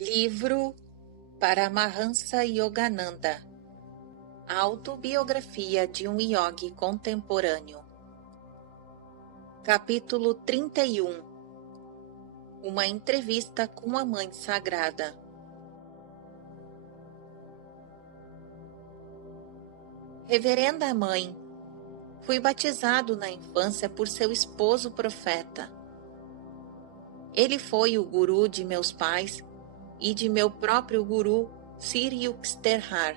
Livro Paramahansa Yogananda. Autobiografia de um yogi contemporâneo. Capítulo 31. Uma entrevista com a Mãe Sagrada. Reverenda Mãe, fui batizado na infância por seu esposo profeta. Ele foi o guru de meus pais e de meu próprio guru, Sri Yukteswar.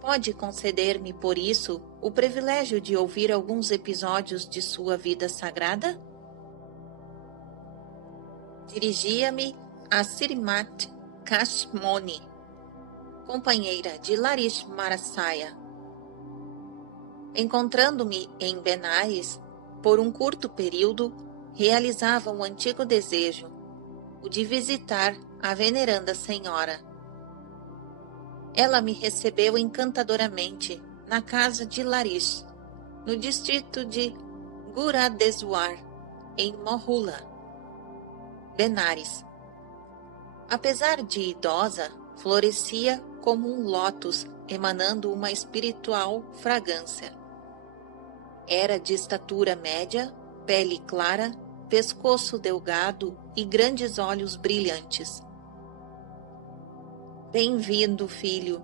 Pode conceder-me, por isso, o privilégio de ouvir alguns episódios de sua vida sagrada? Dirigia-me a Srimati Kashmoni, companheira de Larish Marasaya. Encontrando-me em Benares, por um curto período, realizava um antigo desejo, o de visitar a veneranda senhora. Ela me recebeu encantadoramente na casa de Larish, no distrito de Guradeswar, em Mohula, Benares. Apesar de idosa, florescia como um lótus, emanando uma espiritual fragrância. Era de estatura média, pele clara, pescoço delgado e grandes olhos brilhantes. Bem-vindo, filho.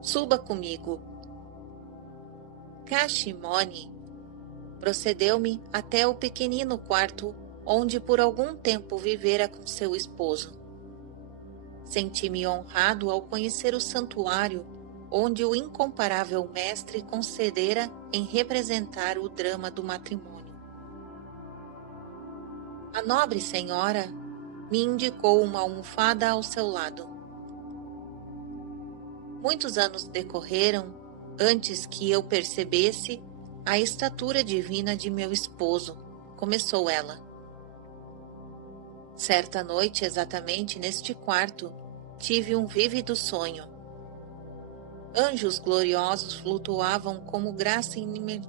Suba comigo. Kashmoni procedeu-me até o pequenino quarto onde por algum tempo vivera com seu esposo. Senti-me honrado ao conhecer o santuário onde o incomparável mestre concedera em representar o drama do matrimônio. A nobre senhora me indicou uma almofada ao seu lado. Muitos anos decorreram antes que eu percebesse a estatura divina de meu esposo, começou ela. Certa noite, exatamente neste quarto, tive um vívido sonho. Anjos gloriosos flutuavam como graça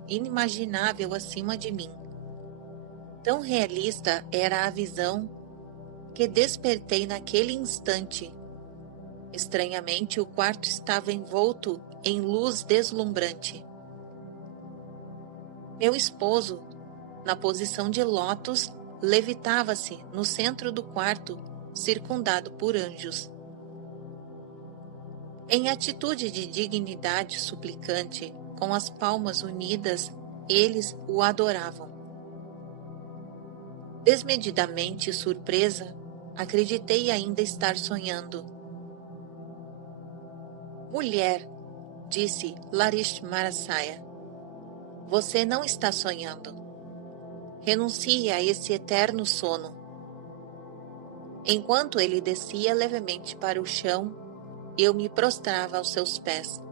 inimaginável acima de mim. Tão realista era a visão que despertei naquele instante. Estranhamente, o quarto estava envolto em luz deslumbrante. Meu esposo, na posição de lótus, levitava-se no centro do quarto, circundado por anjos. Em atitude de dignidade suplicante, com as palmas unidas, eles o adoravam. Desmedidamente surpresa, acreditei ainda estar sonhando. Mulher, disse Larish Marasaya, você não está sonhando. Renuncie a esse eterno sono. Enquanto ele descia levemente para o chão, eu me prostrava aos seus pés.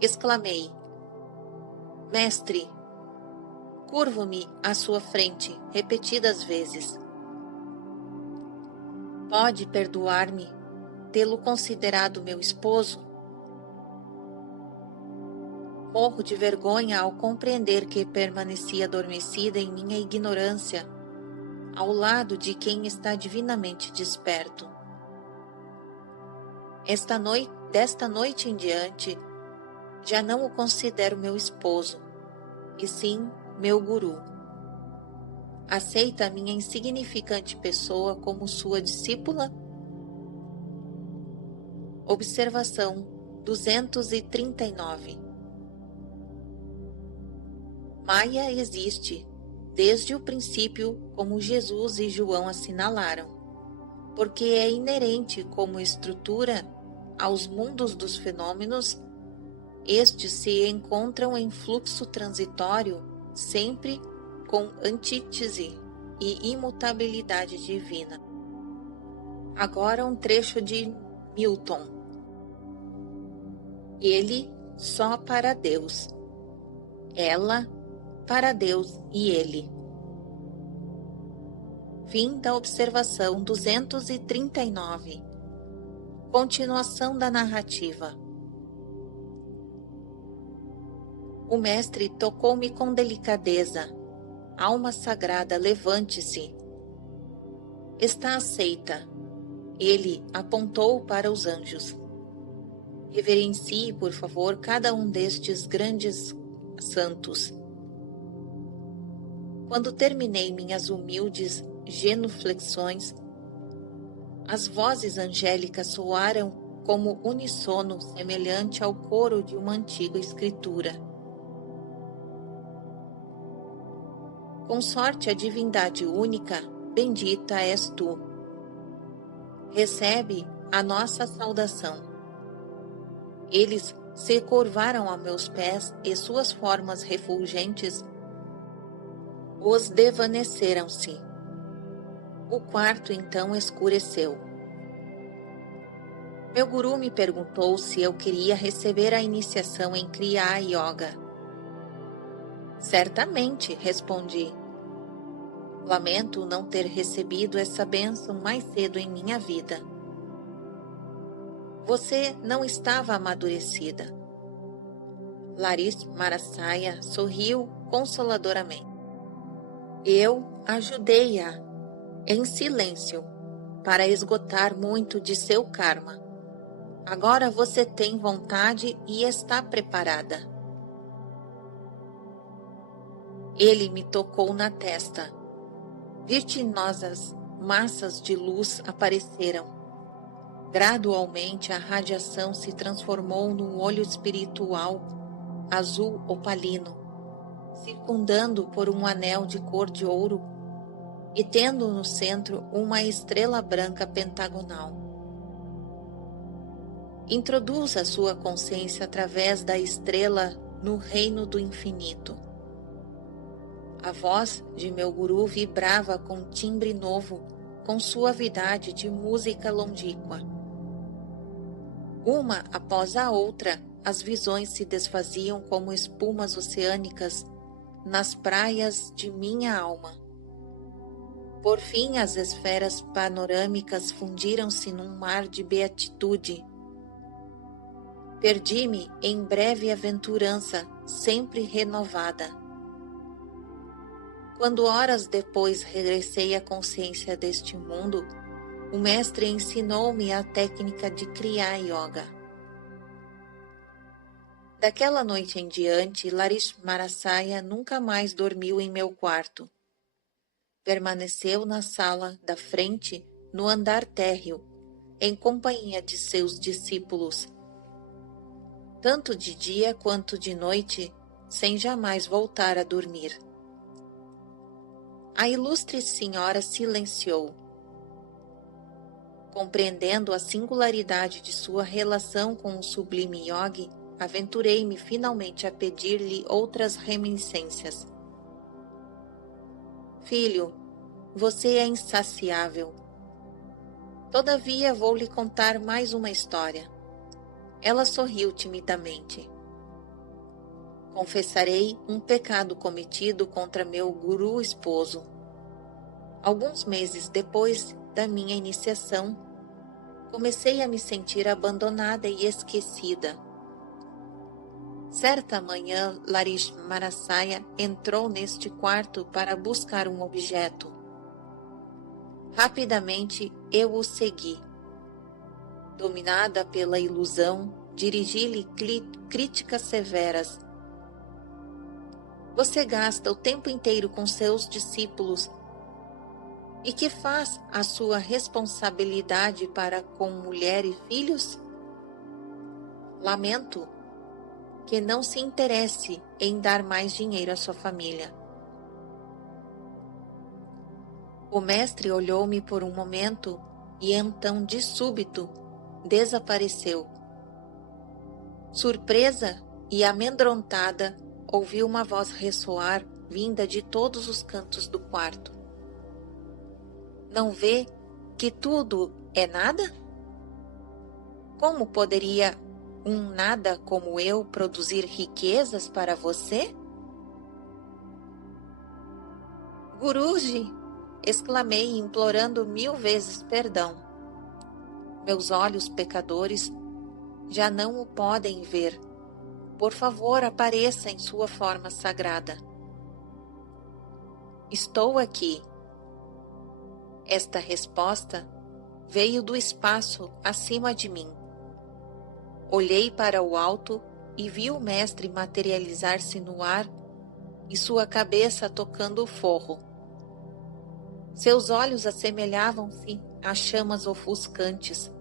Exclamei, Mestre, curvo-me à sua frente repetidas vezes. Pode perdoar-me tê-lo considerado meu esposo? Morro de vergonha ao compreender que permanecia adormecida em minha ignorância, ao lado de quem está divinamente desperto. Desta noite em diante, já não o considero meu esposo, e sim meu guru. Aceita a minha insignificante pessoa como sua discípula? Observação 239. Maya existe, desde o princípio, como Jesus e João assinalaram, porque é inerente como estrutura aos mundos dos fenômenos. Estes se encontram em fluxo transitório, sempre com antítese e imutabilidade divina. Agora um trecho de Milton. Ele só para Deus. Ela para Deus e ele. Fim da observação 239. Continuação da narrativa. O mestre tocou-me com delicadeza. Alma sagrada, levante-se. Está aceita. Ele apontou para os anjos. Reverencie, por favor, cada um destes grandes santos. Quando terminei minhas humildes genuflexões, as vozes angélicas soaram como uníssono semelhante ao coro de uma antiga escritura. Consorte a divindade única, bendita és tu. Recebe a nossa saudação. Eles se curvaram a meus pés e suas formas refulgentes os desvaneceram-se. O quarto então escureceu. Meu guru me perguntou se eu queria receber a iniciação em Kriya Yoga. Certamente, respondi. Lamento não ter recebido essa bênção mais cedo em minha vida. Você não estava amadurecida. Larissa Marasaya sorriu consoladoramente. Eu ajudei-a, em silêncio, para esgotar muito de seu karma. Agora você tem vontade e está preparada. Ele me tocou na testa. Vertiginosas massas de luz apareceram. Gradualmente a radiação se transformou num olho espiritual, azul opalino, circundando por um anel de cor de ouro e tendo no centro uma estrela branca pentagonal. Introduza sua consciência através da estrela no reino do infinito. A voz de meu guru vibrava com timbre novo, com suavidade de música longínqua. Uma após a outra, as visões se desfaziam como espumas oceânicas nas praias de minha alma. Por fim, as esferas panorâmicas fundiram-se num mar de beatitude. Perdi-me em breve aventurança, sempre renovada. Quando horas depois regressei à consciência deste mundo, o mestre ensinou-me a técnica de Kriya Yoga. Daquela noite em diante, Larissa Marasaya nunca mais dormiu em meu quarto. Permaneceu na sala da frente, no andar térreo, em companhia de seus discípulos, tanto de dia quanto de noite, sem jamais voltar a dormir. A ilustre senhora silenciou. Compreendendo a singularidade de sua relação com o sublime yogi, aventurei-me finalmente a pedir-lhe outras reminiscências. Filho, você é insaciável. Todavia vou lhe contar mais uma história. Ela sorriu timidamente. Confessarei um pecado cometido contra meu guru esposo. Alguns meses depois da minha iniciação, comecei a me sentir abandonada e esquecida. Certa manhã, Larissa Marasaya entrou neste quarto para buscar um objeto. Rapidamente eu o segui. Dominada pela ilusão, dirigi-lhe críticas severas. Você gasta o tempo inteiro com seus discípulos. E que faz a sua responsabilidade para com mulher e filhos? Lamento que não se interesse em dar mais dinheiro à sua família. O mestre olhou-me por um momento e então, de súbito, desapareceu. Surpresa e amedrontada, ouvi uma voz ressoar vinda de todos os cantos do quarto. Não vê que tudo é nada? Como poderia um nada como eu produzir riquezas para você? Guruji, exclamei, implorando 1000 vezes perdão. Meus olhos pecadores já não o podem ver. Por favor, apareça em sua forma sagrada. Estou aqui. Esta resposta veio do espaço acima de mim. Olhei para o alto e vi o mestre materializar-se no ar e sua cabeça tocando o forro. Seus olhos assemelhavam-se a chamas ofuscantes.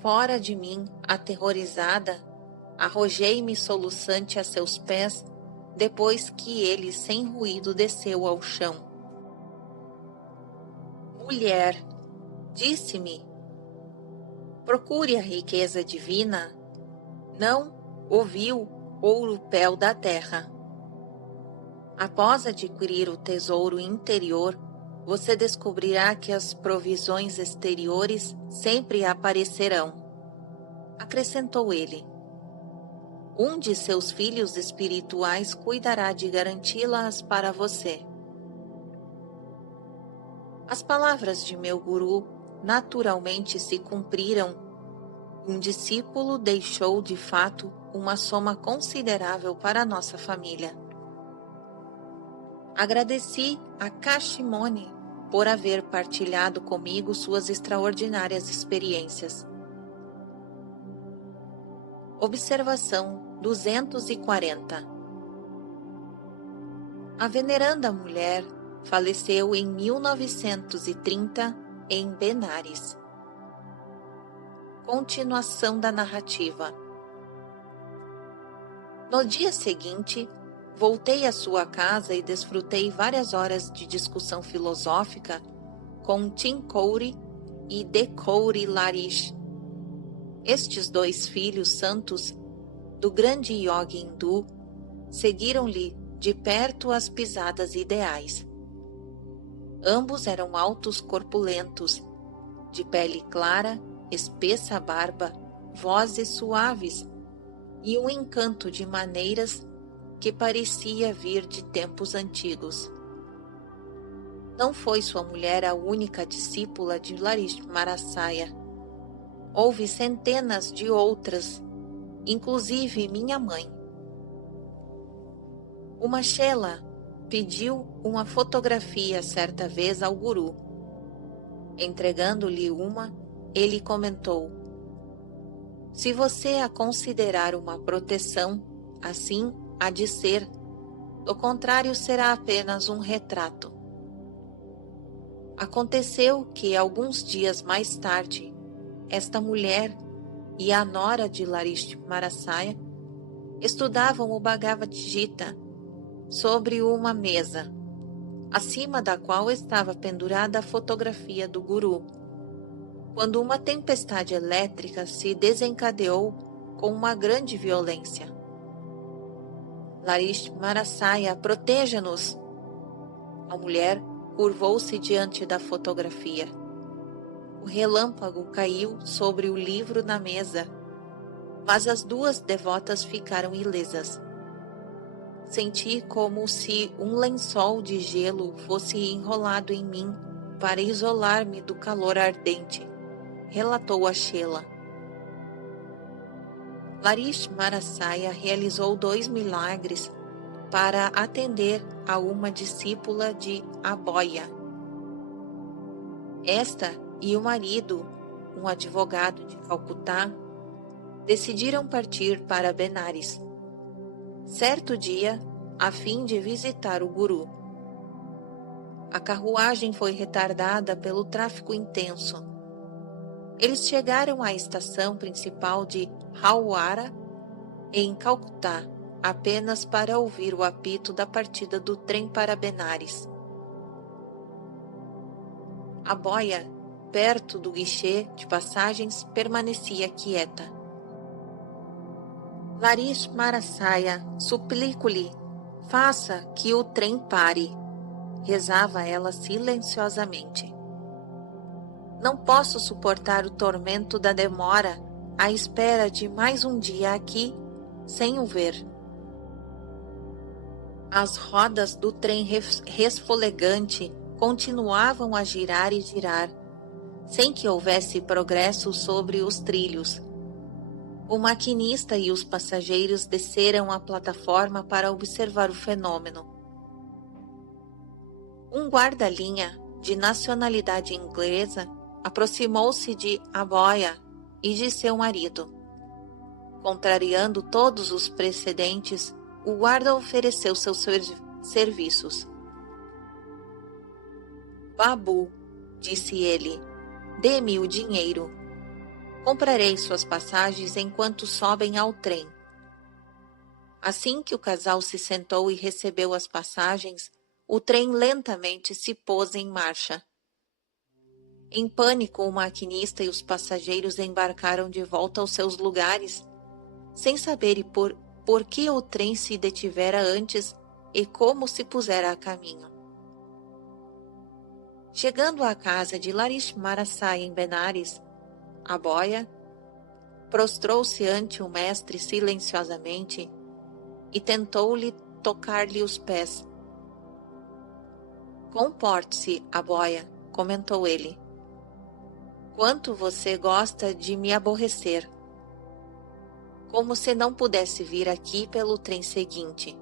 Fora de mim, aterrorizada, arrojei-me soluçante a seus pés, depois que ele, sem ruído, desceu ao chão. Mulher, disse-me, procure a riqueza divina, não o vil ouro-pel da terra. Após adquirir o tesouro interior, você descobrirá que as provisões exteriores sempre aparecerão. Acrescentou ele. Um de seus filhos espirituais cuidará de garanti-las para você. As palavras de meu guru naturalmente se cumpriram. Um discípulo deixou de fato uma soma considerável para nossa família. Agradeci a Kashimoni por haver partilhado comigo suas extraordinárias experiências. Observação 240. A veneranda mulher faleceu em 1930 em Benares. Continuação da narrativa. No dia seguinte, voltei à sua casa e desfrutei várias horas de discussão filosófica com Tim Kouri e Dekouri Larish. Estes dois filhos santos do grande yogi hindu seguiram-lhe de perto as pisadas ideais. Ambos eram altos corpulentos, de pele clara, espessa barba, vozes suaves e um encanto de maneiras que parecia vir de tempos antigos. Não foi sua mulher a única discípula de Larismarasaya. Houve centenas de outras, inclusive minha mãe. Uma Shela pediu uma fotografia certa vez ao guru. Entregando-lhe uma, ele comentou: se você a considerar uma proteção, assim há de ser, do contrário será apenas um retrato. Aconteceu que, alguns dias mais tarde, esta mulher e a nora de Larismarasaya estudavam o Bhagavad Gita sobre uma mesa, acima da qual estava pendurada a fotografia do guru, quando uma tempestade elétrica se desencadeou com uma grande violência. Larismarasaya, proteja-nos! A mulher curvou-se diante da fotografia. O relâmpago caiu sobre o livro na mesa, mas as duas devotas ficaram ilesas. Senti como se um lençol de gelo fosse enrolado em mim para isolar-me do calor ardente, relatou a Shela. Larismarasaya realizou 2 milagres para atender a uma discípula de Aboya. Esta e o marido, um advogado de Calcutá, decidiram partir para Benares. Certo dia, a fim de visitar o guru. A carruagem foi retardada pelo tráfego intenso. Eles chegaram à estação principal de Howrah, em Calcutá, apenas para ouvir o apito da partida do trem para Benares. A boia, perto do guichê de passagens, permanecia quieta. Larismarasaya, suplico-lhe, faça que o trem pare, rezava ela silenciosamente. Não posso suportar o tormento da demora à espera de mais um dia aqui, sem o ver. As rodas do trem resfolegante continuavam a girar e girar, sem que houvesse progresso sobre os trilhos. O maquinista e os passageiros desceram a plataforma para observar o fenômeno. Um guarda-linha, de nacionalidade inglesa, aproximou-se de Aboia e de seu marido. Contrariando todos os precedentes, o guarda ofereceu seus serviços. Babu, disse ele, dê-me o dinheiro. Comprarei suas passagens enquanto sobem ao trem. Assim que o casal se sentou e recebeu as passagens, o trem lentamente se pôs em marcha. Em pânico, o maquinista e os passageiros embarcaram de volta aos seus lugares, sem saber por que o trem se detivera antes e como se pusera a caminho. Chegando à casa de Larishmarasai em Benares, Aboia prostrou-se ante o mestre silenciosamente e tentou-lhe tocar-lhe os pés. Comporte-se, Aboia, comentou ele. Quanto você gosta de me aborrecer. Como se não pudesse vir aqui pelo trem seguinte.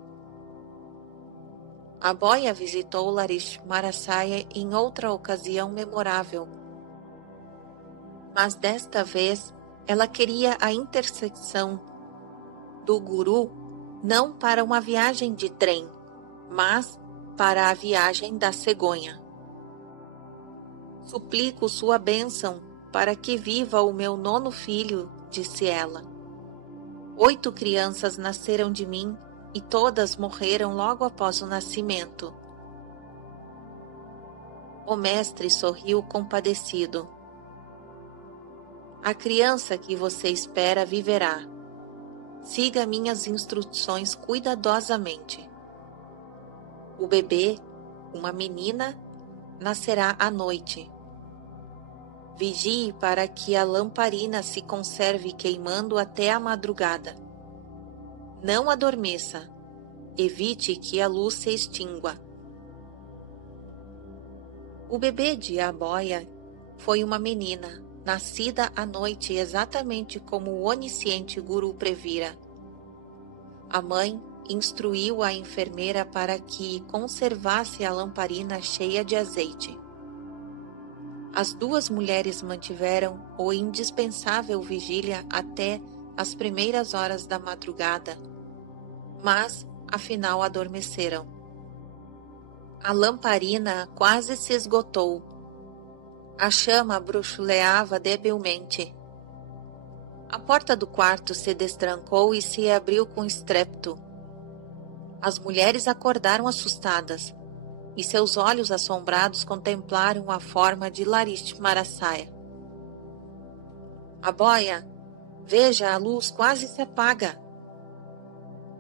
Aboia visitou Larishmarasai em outra ocasião memorável, mas desta vez ela queria a intercessão do guru não para uma viagem de trem, mas para a viagem da cegonha. Suplico sua bênção para que viva o meu 9º filho, disse ela. 8 crianças nasceram de mim e todas morreram logo após o nascimento. O mestre sorriu compadecido. A criança que você espera viverá. Siga minhas instruções cuidadosamente. O bebê, uma menina, nascerá à noite. Vigie para que a lamparina se conserve queimando até a madrugada. Não adormeça. Evite que a luz se extingua. O bebê de Aboia foi uma menina, nascida à noite exatamente como o onisciente guru previra. A mãe instruiu a enfermeira para que conservasse a lamparina cheia de azeite. As 2 mulheres mantiveram o indispensável vigília até as primeiras horas da madrugada, mas afinal adormeceram. A lamparina quase se esgotou. A chama bruxuleava debilmente. A porta do quarto se destrancou e se abriu com estrépito. As mulheres acordaram assustadas, e seus olhos assombrados contemplaram a forma de Larishmarasai. Aboia, veja, a luz quase se apaga.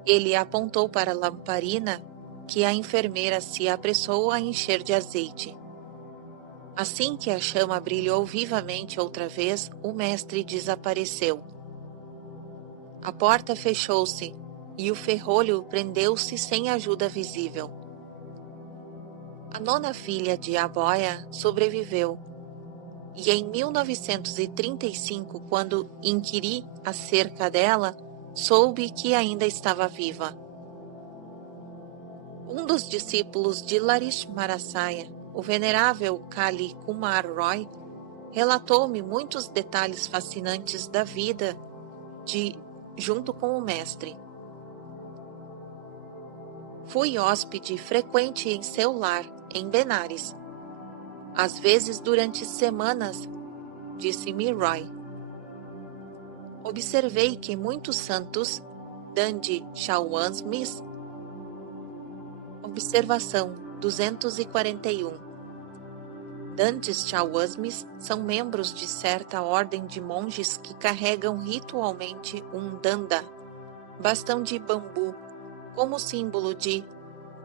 Ele apontou para a lamparina que a enfermeira se apressou a encher de azeite. Assim que a chama brilhou vivamente outra vez, o mestre desapareceu. A porta fechou-se e o ferrolho prendeu-se sem ajuda visível. A 9ª filha de Aboia sobreviveu, e em 1935, quando inquiri acerca dela, soube que ainda estava viva. Um dos discípulos de Larishmarasai, o venerável Kali Kumar Roy, relatou-me muitos detalhes fascinantes da vida junto com o mestre. Fui hóspede frequente em seu lar, em Benares. Às vezes durante semanas, disse-me Roy. Observei que muitos santos, Dandi Chawansmis, observação 241. Dandis Chawansmis são membros de certa ordem de monges que carregam ritualmente um danda, bastão de bambu, como símbolo de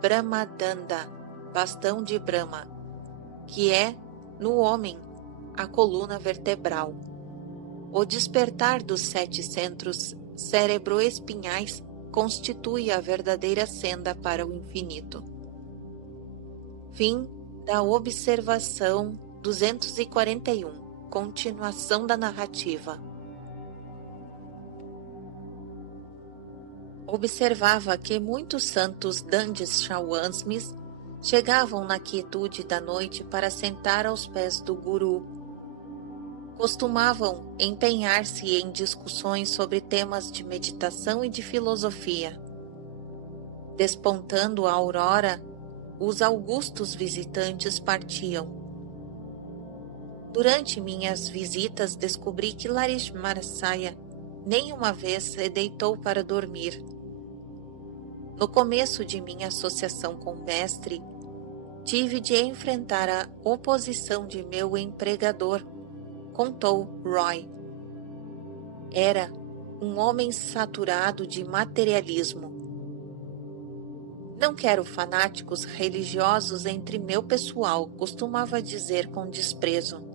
Brahmadanda, bastão de Brahma, que é, no homem, a coluna vertebral. O despertar dos 7 centros cerebroespinhais constitui a verdadeira senda para o infinito. Fim da observação 241. Continuação da narrativa. Observava que muitos santos Dandis Chawansmis chegavam na quietude da noite para sentar aos pés do guru. Costumavam empenhar-se em discussões sobre temas de meditação e de filosofia. Despontando a aurora, os augustos visitantes partiam. Durante minhas visitas descobri que Larismarasaya nenhuma vez se deitou para dormir. No começo de minha associação com o mestre, tive de enfrentar a oposição de meu empregador, contou Roy. Era um homem saturado de materialismo. Não quero fanáticos religiosos entre meu pessoal, costumava dizer com desprezo.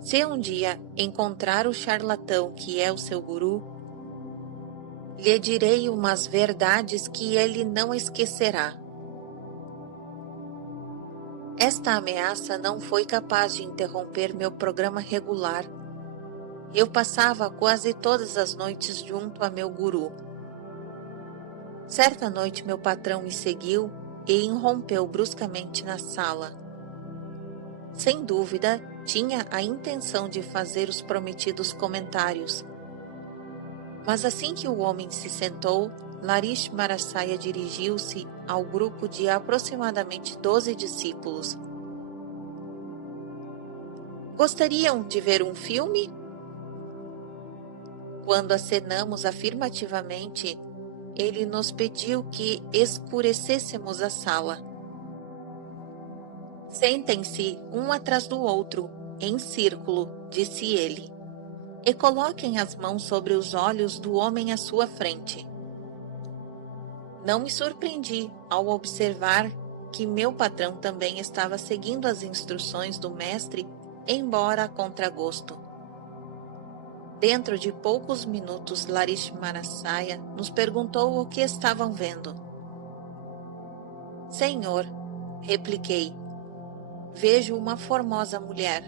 Se um dia encontrar o charlatão que é o seu guru, lhe direi umas verdades que ele não esquecerá. Esta ameaça não foi capaz de interromper meu programa regular. Eu passava quase todas as noites junto a meu guru. Certa noite meu patrão me seguiu e irrompeu bruscamente na sala. Sem dúvida, tinha a intenção de fazer os prometidos comentários. Mas assim que o homem se sentou, Larismarasaya dirigiu-se ao grupo de aproximadamente 12 discípulos. Gostariam de ver um filme? Quando acenamos afirmativamente, ele nos pediu que escurecêssemos a sala. Sentem-se um atrás do outro, em círculo, disse ele, e coloquem as mãos sobre os olhos do homem à sua frente. Não me surpreendi ao observar que meu patrão também estava seguindo as instruções do mestre, embora a contragosto. Dentro de poucos minutos, Larismarasaya nos perguntou o que estavam vendo. Senhor, repliquei, vejo uma formosa mulher.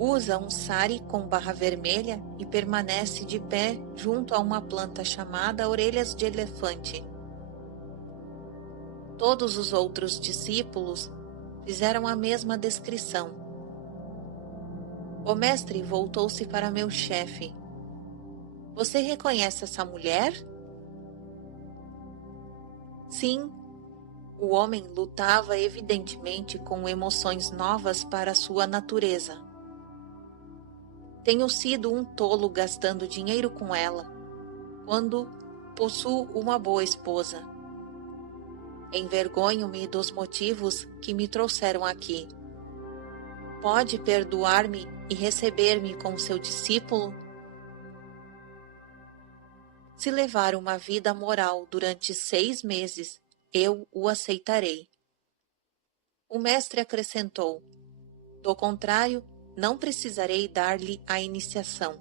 Usa um sari com barra vermelha e permanece de pé junto a uma planta chamada orelhas de elefante. Todos os outros discípulos fizeram a mesma descrição. O mestre voltou-se para meu chefe. Você reconhece essa mulher? Sim. O homem lutava evidentemente com emoções novas para sua natureza. Tenho sido um tolo gastando dinheiro com ela, quando possuo uma boa esposa. Envergonho-me dos motivos que me trouxeram aqui. Pode perdoar-me e receber-me como seu discípulo? Se levar uma vida moral durante 6 meses, eu o aceitarei. O mestre acrescentou, do contrário, não precisarei dar-lhe a iniciação.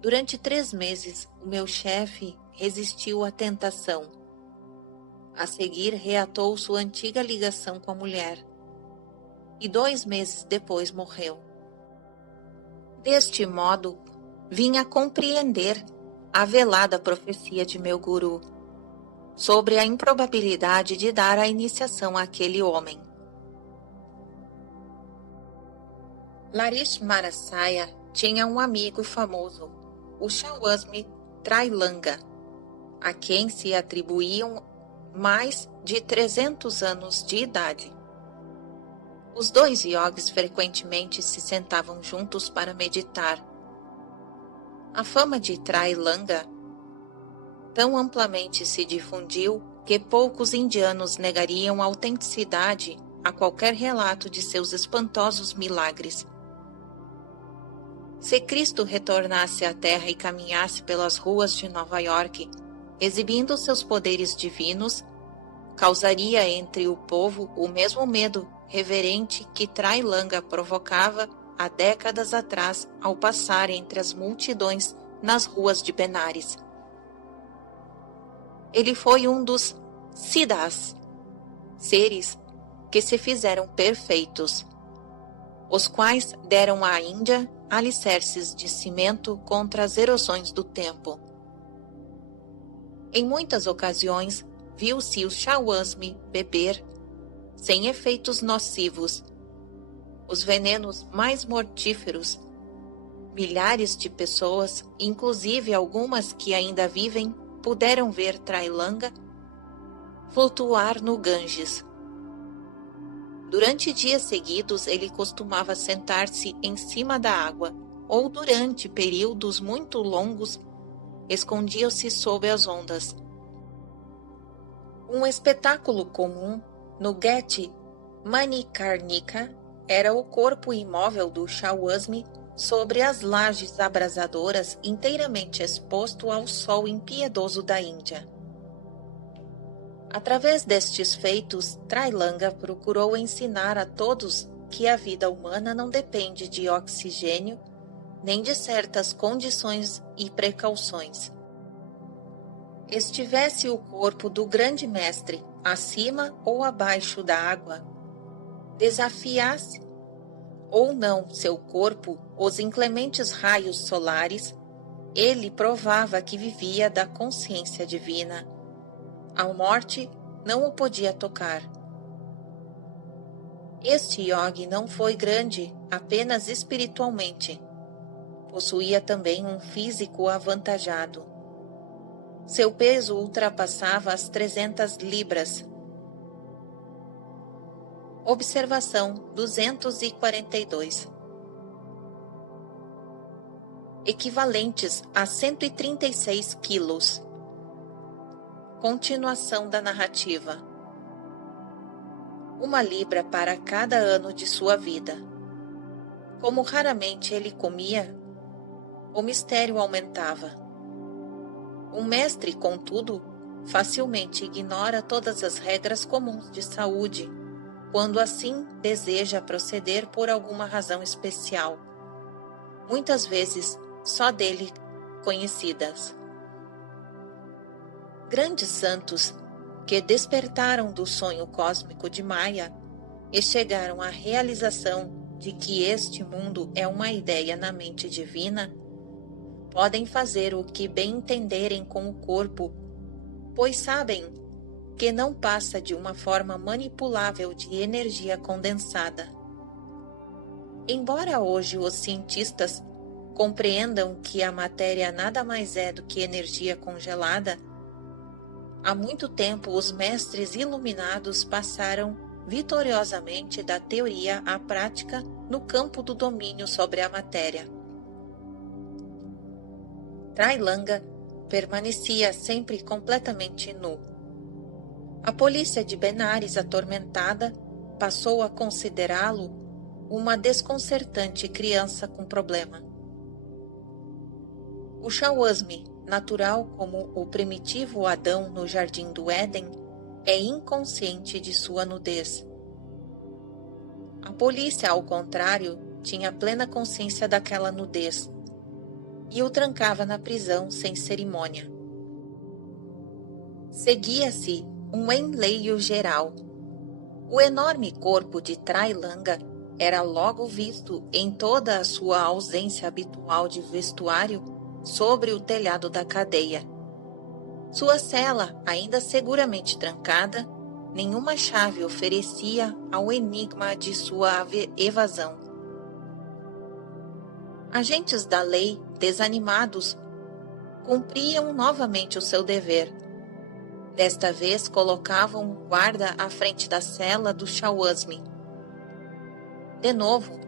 Durante 3 meses, o meu chefe resistiu à tentação. A seguir, reatou sua antiga ligação com a mulher. E 2 meses depois morreu. Deste modo, vim a compreender a velada profecia de meu guru sobre a improbabilidade de dar a iniciação àquele homem. Larismarasaya tinha um amigo famoso, o Shawasmi Trailanga, a quem se atribuíam mais de 300 anos de idade. Os 2 yogis frequentemente se sentavam juntos para meditar. A fama de Trailanga tão amplamente se difundiu que poucos indianos negariam a autenticidade a qualquer relato de seus espantosos milagres. Se Cristo retornasse à Terra e caminhasse pelas ruas de Nova York, exibindo seus poderes divinos, causaria entre o povo o mesmo medo reverente que Trailanga provocava há décadas atrás ao passar entre as multidões nas ruas de Benares. Ele foi um dos Siddhas, seres que se fizeram perfeitos, os quais deram à Índia alicerces de cimento contra as erosões do tempo. Em muitas ocasiões, viu-se o Shawasmi beber, sem efeitos nocivos, os venenos mais mortíferos. Milhares de pessoas, inclusive algumas que ainda vivem, puderam ver Trailanga flutuar no Ganges. Durante dias seguidos, ele costumava sentar-se em cima da água, ou durante períodos muito longos, escondia-se sob as ondas. Um espetáculo comum no Gete Manikarnika era o corpo imóvel do Shawasmi sobre as lajes abrasadoras, inteiramente exposto ao sol impiedoso da Índia. Através destes feitos, Trailanga procurou ensinar a todos que a vida humana não depende de oxigênio nem de certas condições e precauções. Estivesse o corpo do grande mestre acima ou abaixo da água, desafiasse ou não seu corpo os inclementes raios solares, ele provava que vivia da consciência divina. A morte não o podia tocar. Este yogi não foi grande apenas espiritualmente. Possuía também um físico avantajado. Seu peso ultrapassava as 300 libras. Observação 242. Equivalentes a 136 quilos. Continuação da narrativa. 1 libra para cada ano de sua vida. Como raramente ele comia, o mistério aumentava. Um mestre, contudo, facilmente ignora todas as regras comuns de saúde, quando assim deseja proceder por alguma razão especial, muitas vezes só dele conhecidas. Grandes santos que despertaram do sonho cósmico de Maya e chegaram à realização de que este mundo é uma ideia na mente divina, podem fazer o que bem entenderem com o corpo, pois sabem que não passa de uma forma manipulável de energia condensada. Embora hoje os cientistas compreendam que a matéria nada mais é do que energia congelada, há muito tempo os mestres iluminados passaram vitoriosamente da teoria à prática no campo do domínio sobre a matéria. Trailanga permanecia sempre completamente nu. A polícia de Benares, atormentada, passou a considerá-lo uma desconcertante criança com problema. O Shawasmi, natural como o primitivo Adão no jardim do Éden, é inconsciente de sua nudez. A polícia, ao contrário, tinha plena consciência daquela nudez e o trancava na prisão sem cerimônia. Seguia-se um enleio geral. O enorme corpo de Trailanga era logo visto em toda a sua ausência habitual de vestuário sobre o telhado da cadeia. Sua cela, ainda seguramente trancada, nenhuma chave oferecia ao enigma de sua evasão. Agentes da lei, desanimados, cumpriam novamente o seu dever. Desta vez colocavam um guarda à frente da cela do Shawasmi. De novo,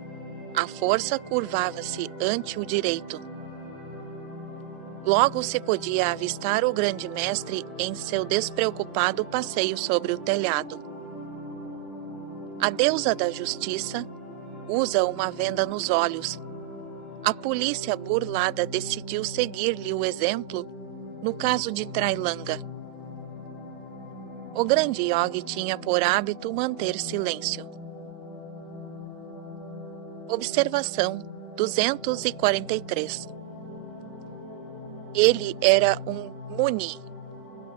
a força curvava-se ante o direito. Logo se podia avistar o grande mestre em seu despreocupado passeio sobre o telhado. A deusa da justiça usa uma venda nos olhos. A polícia burlada decidiu seguir-lhe o exemplo no caso de Trailanga. O grande yogi tinha por hábito manter silêncio. Observação 243. Ele era um muni,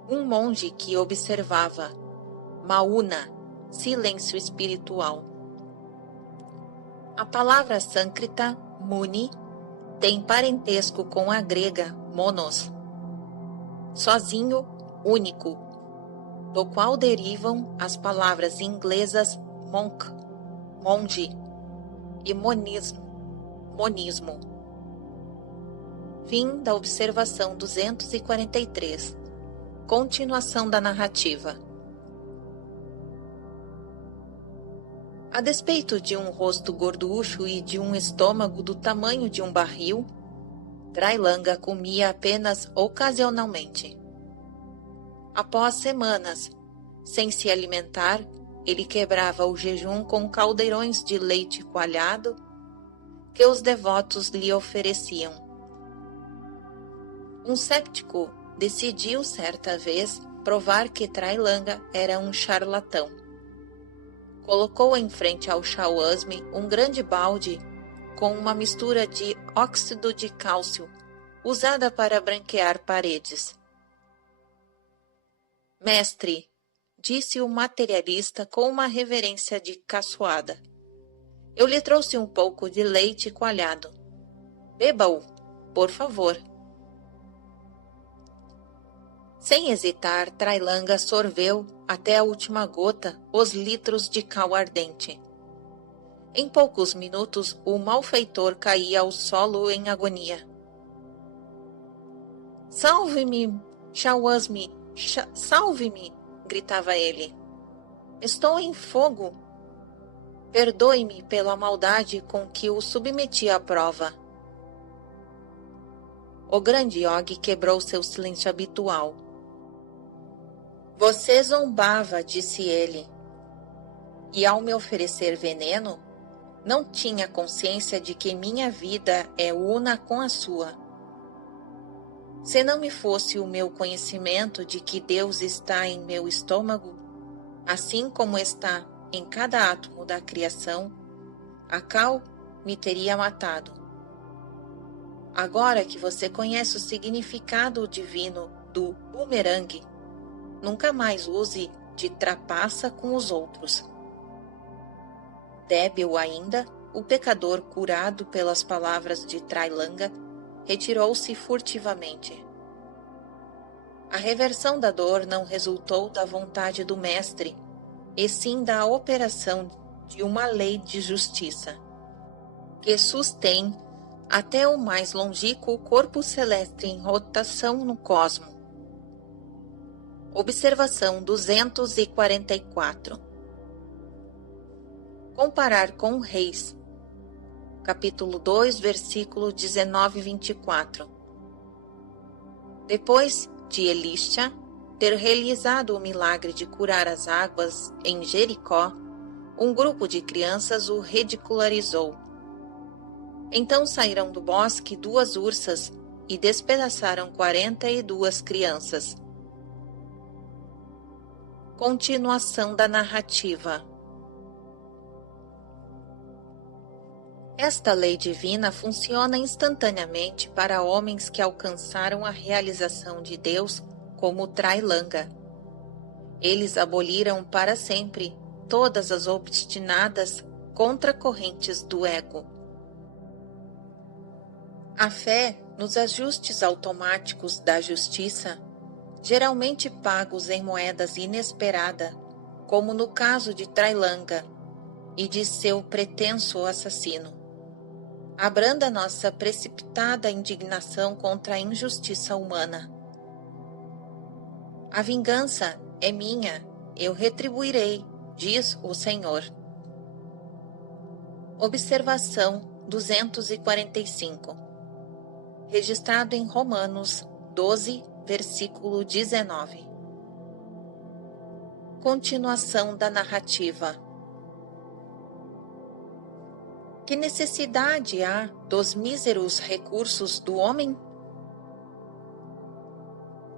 um monge que observava, mauna, silêncio espiritual. A palavra sânscrita muni tem parentesco com a grega monos, sozinho único, do qual derivam as palavras inglesas monk, monge e monismo. Fim da observação 243. Continuação da narrativa. A despeito de um rosto gorducho e de um estômago do tamanho de um barril, Trailanga comia apenas ocasionalmente. Após semanas, sem se alimentar, ele quebrava o jejum com caldeirões de leite coalhado que os devotos lhe ofereciam. Um séptico decidiu certa vez provar que Trailanga era um charlatão. Colocou em frente ao Shawasmi um grande balde com uma mistura de óxido de cálcio, usada para branquear paredes. Mestre, disse o materialista com uma reverência de caçoada, eu lhe trouxe um pouco de leite coalhado. Beba-o, por favor. Sem hesitar, Trailanga sorveu até a última gota os litros de cal ardente. Em poucos minutos, o malfeitor caía ao solo em agonia. Salve-me, Shawasmi, salve-me, gritava ele. Estou em fogo. Perdoe-me pela maldade com que o submeti à prova. O grande Yogi quebrou seu silêncio habitual. Você zombava, disse ele, e ao me oferecer veneno, não tinha consciência de que minha vida é una com a sua. Se não me fosse o meu conhecimento de que Deus está em meu estômago, assim como está em cada átomo da criação, a cal me teria matado. Agora que você conhece o significado divino do bumerangue, nunca mais use de trapaça com os outros. Débil ainda, o pecador, curado pelas palavras de Trailanga, retirou-se furtivamente. A reversão da dor não resultou da vontade do mestre, e sim da operação de uma lei de justiça, que sustém até o mais longínquo corpo celeste em rotação no cosmo. Observação 244. Comparar com Reis, capítulo 2, versículo 19 e 24. Depois de Elisha ter realizado o milagre de curar as águas em Jericó, um grupo de crianças o ridicularizou. Então saíram do bosque 2 ursas e despedaçaram 42 crianças. Continuação da narrativa. Esta lei divina funciona instantaneamente para homens que alcançaram a realização de Deus como Trailanga. Eles aboliram para sempre todas as obstinadas contracorrentes do ego. A fé nos ajustes automáticos da justiça, geralmente pagos em moedas inesperada, como no caso de Trailanga e de seu pretenso assassino, abranda nossa precipitada indignação contra a injustiça humana. A vingança é minha, eu retribuirei, diz o Senhor. Observação 245. Registrado em Romanos 12, versículo 19. Continuação da narrativa. Que necessidade há dos míseros recursos do homem?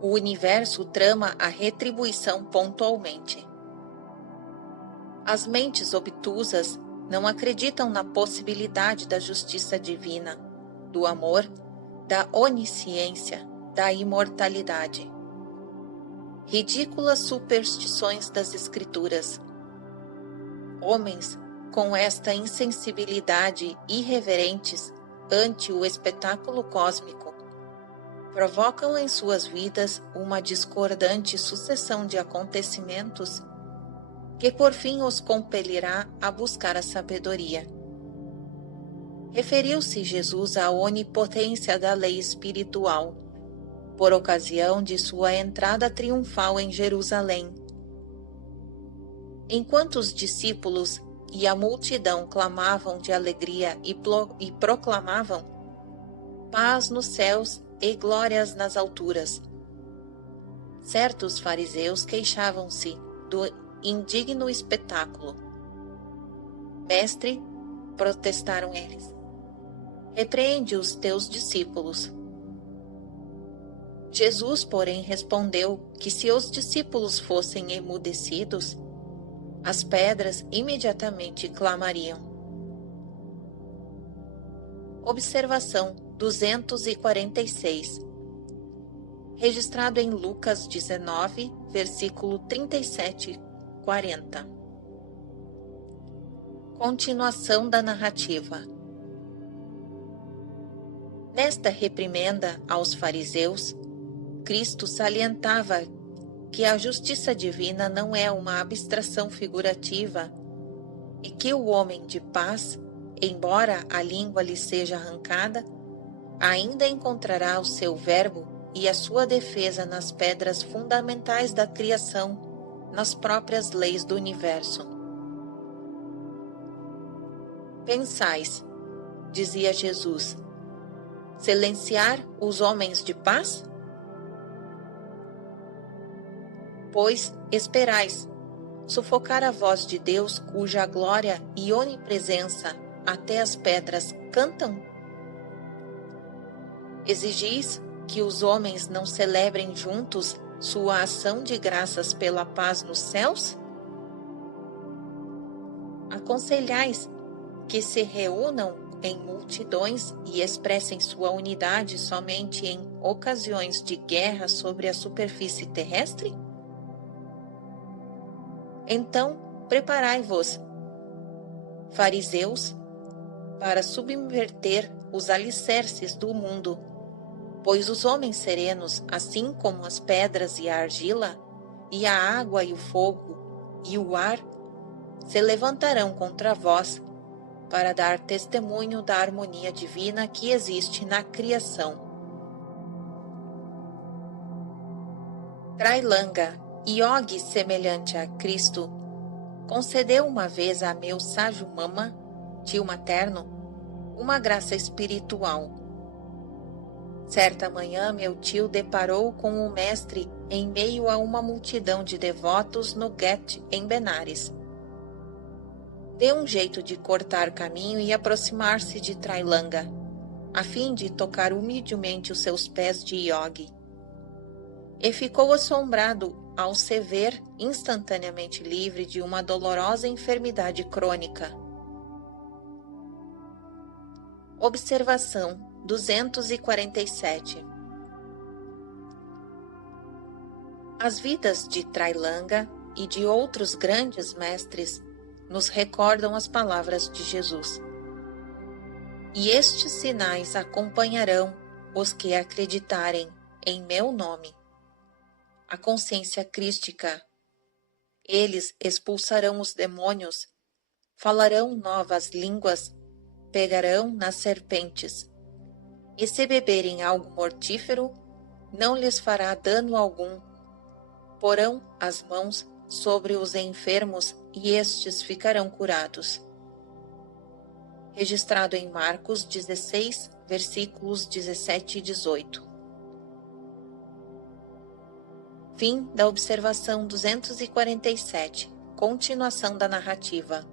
O universo trama a retribuição pontualmente. As mentes obtusas não acreditam na possibilidade da justiça divina, do amor, da onisciência, da imortalidade. Ridículas superstições das Escrituras. Homens com esta insensibilidade irreverentes ante o espetáculo cósmico provocam em suas vidas uma discordante sucessão de acontecimentos que por fim os compelirá a buscar a sabedoria. Referiu-se Jesus à onipotência da lei espiritual, por ocasião de sua entrada triunfal em Jerusalém. Enquanto os discípulos e a multidão clamavam de alegria e proclamavam paz nos céus e glórias nas alturas, certos fariseus queixavam-se do indigno espetáculo. Mestre, protestaram eles, repreende os teus discípulos. Jesus, porém, respondeu que se os discípulos fossem emudecidos, as pedras imediatamente clamariam. Observação 246. Registrado em Lucas 19, versículo 37-40. Continuação da narrativa. Nesta reprimenda aos fariseus, Cristo salientava que a justiça divina não é uma abstração figurativa e que o homem de paz, embora a língua lhe seja arrancada, ainda encontrará o seu verbo e a sua defesa nas pedras fundamentais da criação, nas próprias leis do universo. Pensais, dizia Jesus, silenciar os homens de paz? Pois esperais sufocar a voz de Deus, cuja glória e onipresença até as pedras cantam? Exigis que os homens não celebrem juntos sua ação de graças pela paz nos céus? Aconselhais que se reúnam em multidões e expressem sua unidade somente em ocasiões de guerra sobre a superfície terrestre? Então, preparai-vos, fariseus, para subverter os alicerces do mundo, pois os homens serenos, assim como as pedras e a argila, e a água e o fogo e o ar, se levantarão contra vós, para dar testemunho da harmonia divina que existe na criação. Trailanga, iogue semelhante a Cristo, concedeu uma vez a meu sábio mama, tio materno, uma graça espiritual. Certa manhã meu tio deparou com o mestre em meio a uma multidão de devotos no Ghet, em Benares. Deu um jeito de cortar caminho e aproximar-se de Trailanga, a fim de tocar humildemente os seus pés de iogue. E ficou assombrado ao se ver instantaneamente livre de uma dolorosa enfermidade crônica. Observação 247. As vidas de Trailanga e de outros grandes mestres nos recordam as palavras de Jesus. E estes sinais acompanharão os que acreditarem em meu nome. A consciência crística. Eles expulsarão os demônios, falarão novas línguas, pegarão nas serpentes. E se beberem algo mortífero, não lhes fará dano algum. Porão as mãos sobre os enfermos e estes ficarão curados. Registrado em Marcos 16, versículos 17 e 18. Fim da observação 247. Continuação da narrativa.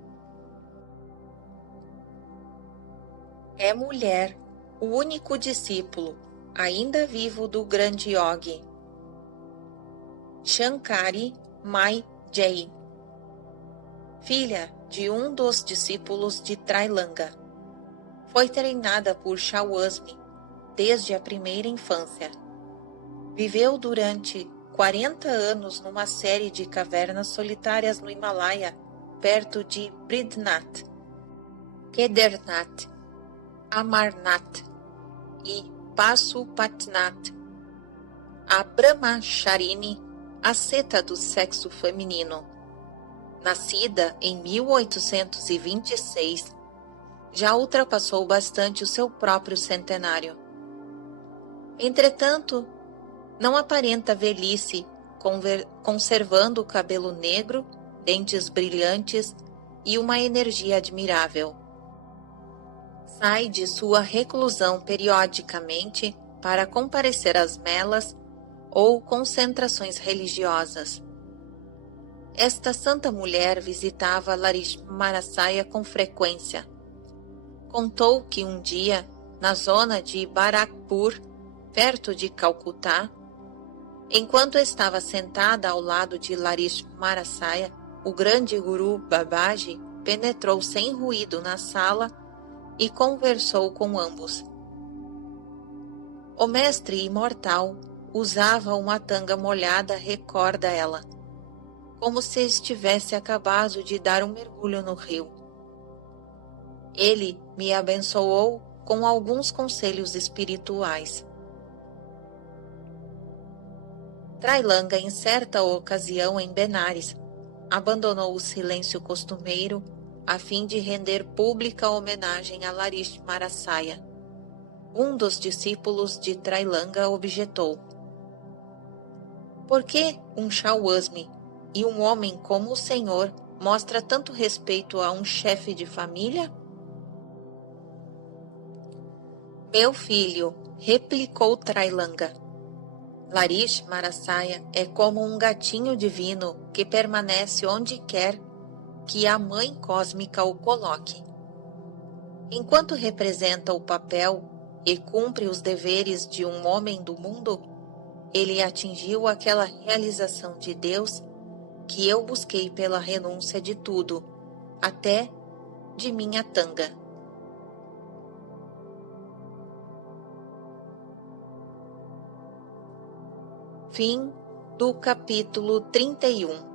É mulher, o único discípulo, ainda vivo do grande yogi. Shankari Mai Jai, filha de um dos discípulos de Trailanga. Foi treinada por Shawasmi desde a primeira infância. Viveu durante 40 anos numa série de cavernas solitárias no Himalaia, perto de Bridnath, Kedarnath, Amarnath e Pasupatnath, A Brahmacharini, asceta do sexo feminino, nascida em 1826, já ultrapassou bastante o seu próprio centenário. Entretanto, não aparenta velhice, conservando o cabelo negro, dentes brilhantes e uma energia admirável. Sai de sua reclusão periodicamente para comparecer às melas ou concentrações religiosas. Esta santa mulher visitava Lakshmanasaya com frequência. Contou que um dia, na zona de Barakpur, perto de Calcutá, enquanto estava sentada ao lado de Lakshmanasaya, o grande guru Babaji penetrou sem ruído na sala e conversou com ambos. O mestre imortal usava uma tanga molhada, recorda ela, como se estivesse acabado de dar um mergulho no rio. Ele me abençoou com alguns conselhos espirituais. Trailanga, em certa ocasião em Benares, abandonou o silêncio costumeiro a fim de render pública homenagem a Lakshmanasaya. Um dos discípulos de Trailanga objetou: por que um Shawasmi e um homem como o senhor mostra tanto respeito a um chefe de família? Meu filho, replicou Trailanga, Lakshmanasaya é como um gatinho divino que permanece onde quer que a mãe cósmica o coloque. Enquanto representa o papel e cumpre os deveres de um homem do mundo, ele atingiu aquela realização de Deus que eu busquei pela renúncia de tudo, até de minha tanga. Fim do capítulo 31.